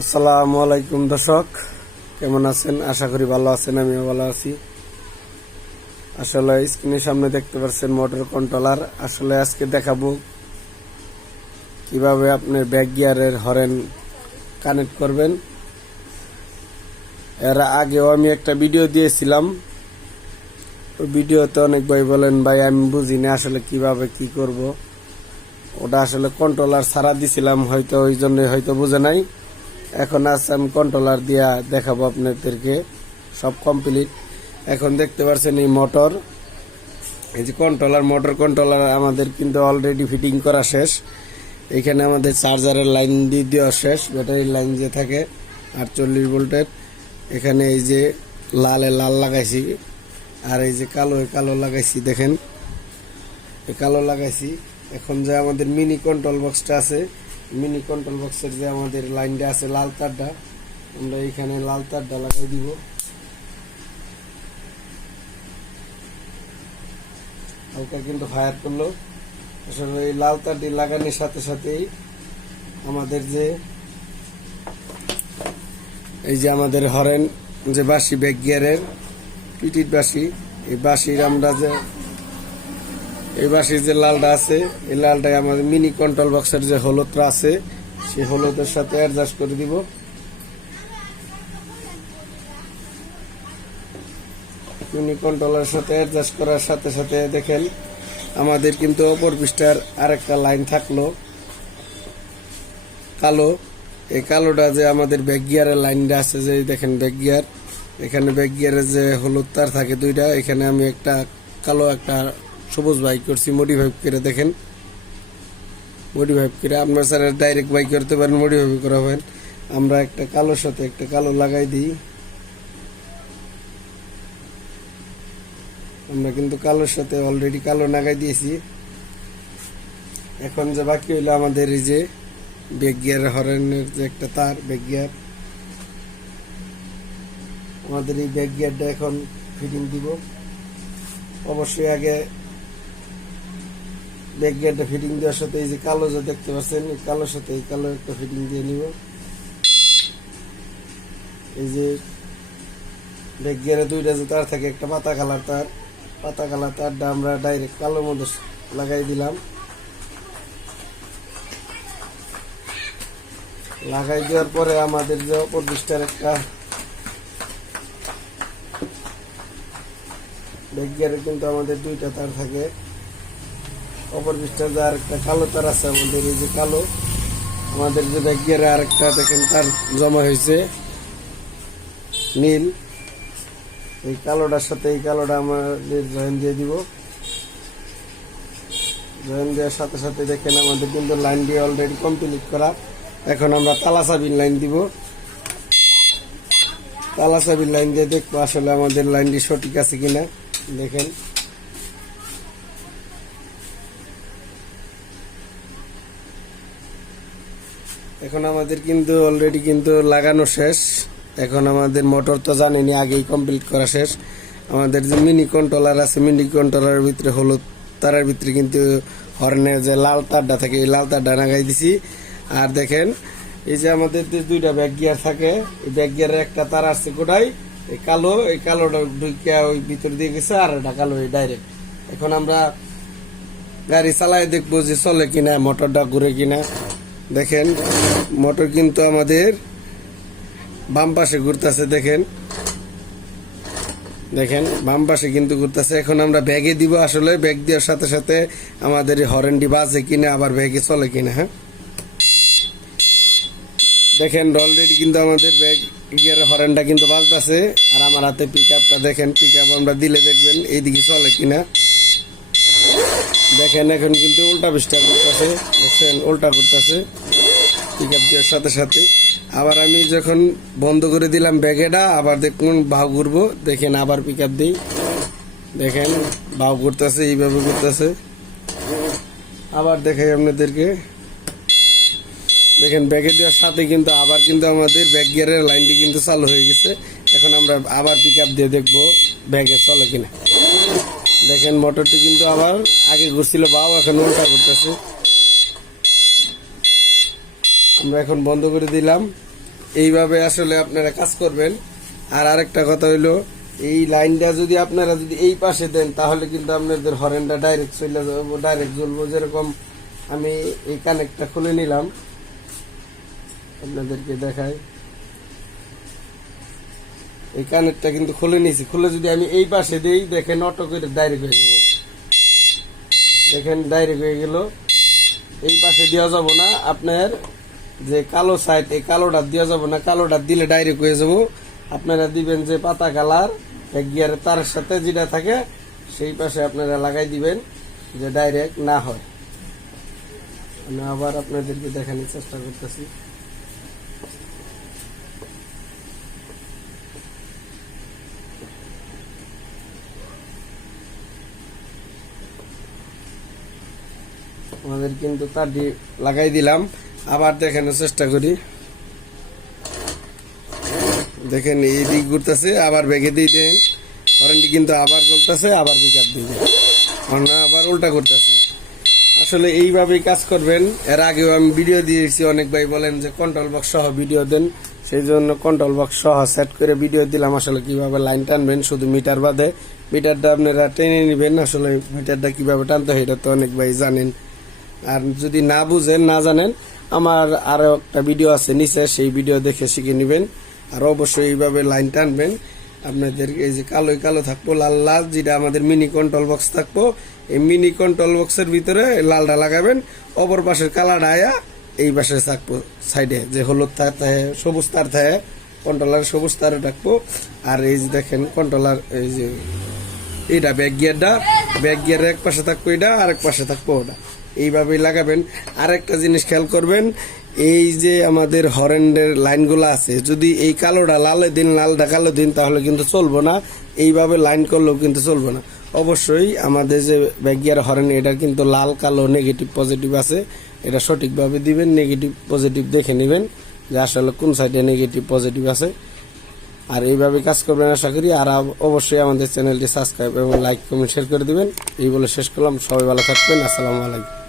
আসসালামু আলাইকুম দর্শক, কেমন আছেন? আশা করি ভালো আছেন, আমিও ভালো আছি। আসলে স্ক্রিনের সামনে দেখতে পাচ্ছেন মোটর কন্ট্রোলার আসলে আজকে দেখাবো কীভাবে আপনি ব্যাক গিয়ারের হরেন কানেক্ট করবেন। এর আগেও আমি একটা ভিডিও দিয়েছিলাম। ওই ভিডিওতে অনেক ভাই বলেন, ভাই, আমি বুঝি না আসলে কীভাবে কি করব। ওটা আসলে কন্ট্রোলার ছাড়া দিছিলাম, হয়তো ওই জন্য হয়তো বুঝে নাই। এখন আছে, আমি কন্ট্রোলার দিয়া দেখাবো আপনাদেরকে। সব কমপ্লিট এখন দেখতে পাচ্ছেন এই মোটর এই যে কন্ট্রোলার মোটর কন্ট্রোলার আমাদের কিন্তু অলরেডি ফিটিং করা শেষ। এখানে আমাদের চার্জারের লাইন দিয়ে দেওয়া শেষ ব্যাটারির লাইন যে থাকে, আটচল্লিশ ভোল্টের। এখানে এই যে লালে লাল লাগাইছি, আর এই যে কালো কালো লাগাইছি, দেখেন। কালো লাগাইছি। এখন যে আমাদের মিনি কন্ট্রোল বক্সটা আছে মিনি কন্ট্রোল বক্সের যে আমাদের লাইনটা আছে, লাল তারটা, আমরা এখানে লাল তারটা লাগাই দিব। হালকা কিন্তু ফায়ার করল। আসলে এই লাল তারটি লাগানোর সাথে সাথেই আমাদের যে, এই যে আমাদের হরেন যে বাসি ব্যাক গিয়ারের পিটির বাসি এই বাসির আমরা যে এই বাসির যে লালটা আছে, এই লালটাই আমাদের মিনি কন্ট্রোল বক্সের যে হলুদটা আছে, সেই হলুদের সাথে অ্যাডজাস্ট করে দিব। মিনি কন্ট্রোলের সাথে অ্যাডজাস্ট করার সাথে সাথে দেখেন, আমাদের কিন্তু অপর পৃষ্ঠার আরেকটা লাইন থাকল। কালো, এই কালোটা যে আমাদের ব্যাক গিয়ারের লাইনটা আছে, যে দেখেন ব্যাক গিয়ার এখানে ব্যাক গিয়ারের যে হলুদ তার থাকে দুইটা, এখানে আমি একটা কালো একটা সবুজ বাইক করছি মডিফাই করে দেখেন। মডিফাই করে আপনার স্যার ডাইরেক্ট বাইক করতে পারেন মডিফাই করা হবেন আমরা একটা কালোর সাথে একটা কালো লাগাই দিই। আমরা কিন্তু কালোর সাথে অলরেডি কালো লাগাই দিয়েছি। এখন যে বাকি হইল আমাদের এই যে বেগ গিয়ার হরেনের যে একটা তার বেগ গিয়ার আমাদের এই ব্যাক গিয়ারটা এখন ফিটিং দিব। অবশ্যই আগে ব্যাক গিয়ারটা ফিটিং দেওয়ার সাথে, এই যে কালো যে দেখতে পাচ্ছেন কালোর সাথে এই কালো একটা ফিটিং দিয়ে নিব। এই যে ব্যাক গিয়ারে দুইটা যে তার থাকে, একটা পাতা কালার তার। পাতা কালার তারটা আমরা ডাইরেক্ট কালোর মধ্যে লাগাই দিলাম। লাগাই দেওয়ার পরে আমাদের যে অপর পৃষ্ঠার একটা ব্যাগিয়ারে কিন্তু আমাদের দুইটা তার থাকে। অপর পৃষ্ঠার যে আরেকটা কালো তার আছে, আমাদের এই যে কালো, আমাদের যে ব্যাগিয়ারে আরেকটা, দেখেন তার জমা হয়েছে নীল। এই কালোটার সাথে এই কালোটা আমাদের জয়েন দিয়ে দিব। জয়েন দেওয়ার সাথে সাথে দেখেন আমাদের কিন্তু লাইন দিয়ে অলরেডি কমপ্লিট করা। এখন আমরা তালা চাবির লাইন দিব। তালা চাবির লাইন দিয়ে দেখব আসলে আমাদের লাইনটি সঠিক আছে কিনা। দেখেন। এখন আমাদের কিন্তু অলরেডি কিন্তু লাগানো শেষ। এখন আমাদের মোটর তো জানেনি আগেই কমপ্লিট করা শেষ। আমাদের যে মিনি কন্ট্রোলার আছে মিনি কন্ট্রোলারের ভিতরে হলুদ তারার ভিতরে কিন্তু হর্নের যে লাল তারটা থাকে, এই লাল তারটা লাগাই দিছি। আর দেখেন, এই যে আমাদের যে দুইটা ব্যাক গিয়ার থাকে, এই ব্যাক গিয়ারের একটা তার আসছে কোটাই এই কালো, এই কালোটা ঢুকিয়া ওই ভিতর দিয়ে গেছে, আর এটা কালো, এই ডাইরেক্ট এখন আমরা গাড়ি চালাই দেখব যে চলে কিনা মোটরটা ঘুরে কিনা। দেখেন, মোটর কিন্তু আমাদের বাম পাশে ঘুরতেছে, দেখেন। দেখেন, বাম পাশে কিন্তু ঘুরতেছে। এখন আমরা ব্যাগে দিব আসলে, ব্যাগ দেওয়ার সাথে সাথে আমাদের হরেনটি বাজে কিনা, আবার ব্যাগে চলে কিনা হ্যাঁ? দেখেন অলরেডি কিন্তু আমাদের ব্যাগ গিয়ারের হরেনটা কিন্তু বাজতেছে। আর আমার হাতে পিক আপটা দেখেন পিক আপ আমরা দিলে দেখবেন, এইদিকে চলে কিনা। দেখেন, এখন কিন্তু উল্টা পৃষ্ঠা করতেছে, দেখছেন? উল্টা করতেছে। পিক আপ দেওয়ার সাথে সাথে। আবার আমি যখন বন্ধ করে দিলাম ব্যাগেটা, আবার দেখুন বাহু ঘুরবো। দেখেন, আবার পিক আপ দিই। দেখেন বাহু ঘুরতেছে, এইভাবে ঘুরতেছে। আবার দেখাই আপনাদেরকে। দেখেন, ব্যাগে দেওয়ার সাথে কিন্তু আবার কিন্তু আমাদের ব্যাগ গিয়ারের লাইনটি কিন্তু চালু হয়ে গেছে। এখন আমরা আবার পিক আপ দিয়ে দেখব ব্যাগে চলে কিনা। দেখেন মোটরটি কিন্তু আবার আগে ঘুরছিল, বাও এখন উল্টা করতেছে আমরা এখন বন্ধ করে দিলাম। এইভাবে আসলে আপনারা কাজ করবেন। আর আরেকটা কথা হইল, এই লাইনটা যদি আপনারা যদি এই পাশে দেন, তাহলে কিন্তু আপনাদের হরেনটা ডাইরেক্ট চলে যাব ডাইরেক্ট জ্বলবো। যেরকম আমি এই কানেক্টটা খুলে নিলাম, আপনাদেরকে দেখাই। এই কানেরটা কিন্তু খুলে নিয়েছি। খুলে যদি আমি এই পাশে দিই, দেখেন অটো করে ডাইরেক্ট হয়ে যাব দেখেন ডাইরেক্ট হয়ে গেল। এই পাশে দেওয়া যাব না। আপনার যে কালো সাইড এই কালোটা দেওয়া যাব না। কালোটা দিলে ডাইরেক্ট হয়ে যাব। আপনারা দিবেন যে পাতা কালার গিয়ারের তারের সাথে যেটা থাকে, সেই পাশে আপনারা লাগাই দিবেন যে ডাইরেক্ট না হয়। আমি আবার আপনাদেরকে দেখানোর চেষ্টা করতেছি। আমাদের কিন্তু তারটি লাগাই দিলাম। আবার দেখানোর চেষ্টা করি। দেখেন, এই দিক ঘুরতেছে, আবার বেগে দিয়ে দেন কারেন্টটি কিন্তু আবার চলতেছে আবার পিক দিবে না, আবার উল্টা করতেছে আসলে এইভাবেই কাজ করবেন। এর আগেও আমি ভিডিও দিয়েছি, অনেক ভাই বলেন যে কন্ট্রোল বক্স সহ ভিডিও দেন। সেই জন্য কন্ট্রোল বক্স সহ সেট করে ভিডিও দিলাম। আসলে কীভাবে লাইন টানবেন, শুধু মিটার বাদে। মিটারটা আপনারা টেনে নেবেন। আসলে মিটারটা কীভাবে টানতে হয়, এটা তো অনেক ভাই জানেন। আর যদি না বুঝেন, না জানেন, আমার আরও একটা ভিডিও আছে নিচে, সেই ভিডিও দেখে শিখে নেবেন। আর অবশ্যই এইভাবে লাইন টানবেন। আপনাদের এই যে কালোই কালো থাকব, লাল লাল, যেটা আমাদের মিনি কন্ট্রোল বক্স থাকব, এই মিনি কন্ট্রোল বক্সের ভিতরে লালটা লাগাবেন। অপর পাশের কালারটা আয়া এই পাশে থাকব সাইডে যে হলুদ তার থাকে, সবুজ তার থাকে কন্ট্রোলার সবুজ তারে রাখব আর এই যে দেখেন কন্ট্রোলার এই যে, এইটা ব্যাক গিয়ারটা ব্যাক গিয়ারের এক পাশে থাকব এটা আর এক পাশে থাকব ওটা। এইভাবেই লাগাবেন। আরেকটা জিনিস খেয়াল করবেন, এই যে আমাদের হরেন্ডের লাইনগুলো আছে, যদি এই কালোটা লালে দিন, লালটা কালো দিন, তাহলে কিন্তু চলবো না। এইভাবে লাইন করলেও কিন্তু চলবো না। অবশ্যই আমাদের যে ব্যাগিয়ার হরেন এটা কিন্তু লাল, কালো নেগেটিভ পজিটিভ আছে। এটা সঠিকভাবে দিবেন নেগেটিভ পজিটিভ দেখে নেবেন যে আসলে কোন সাইডে নেগেটিভ পজিটিভ আছে। আর এইভাবে কাজ করবেন আশা করি। আর অবশ্যই আমাদের চ্যানেলটি সাবস্ক্রাইব এবং লাইক কমেন্ট শেয়ার করে দিবেন। এই বলে শেষ করলাম। সবাই ভালো থাকবেন। আসসালামু আলাইকুম।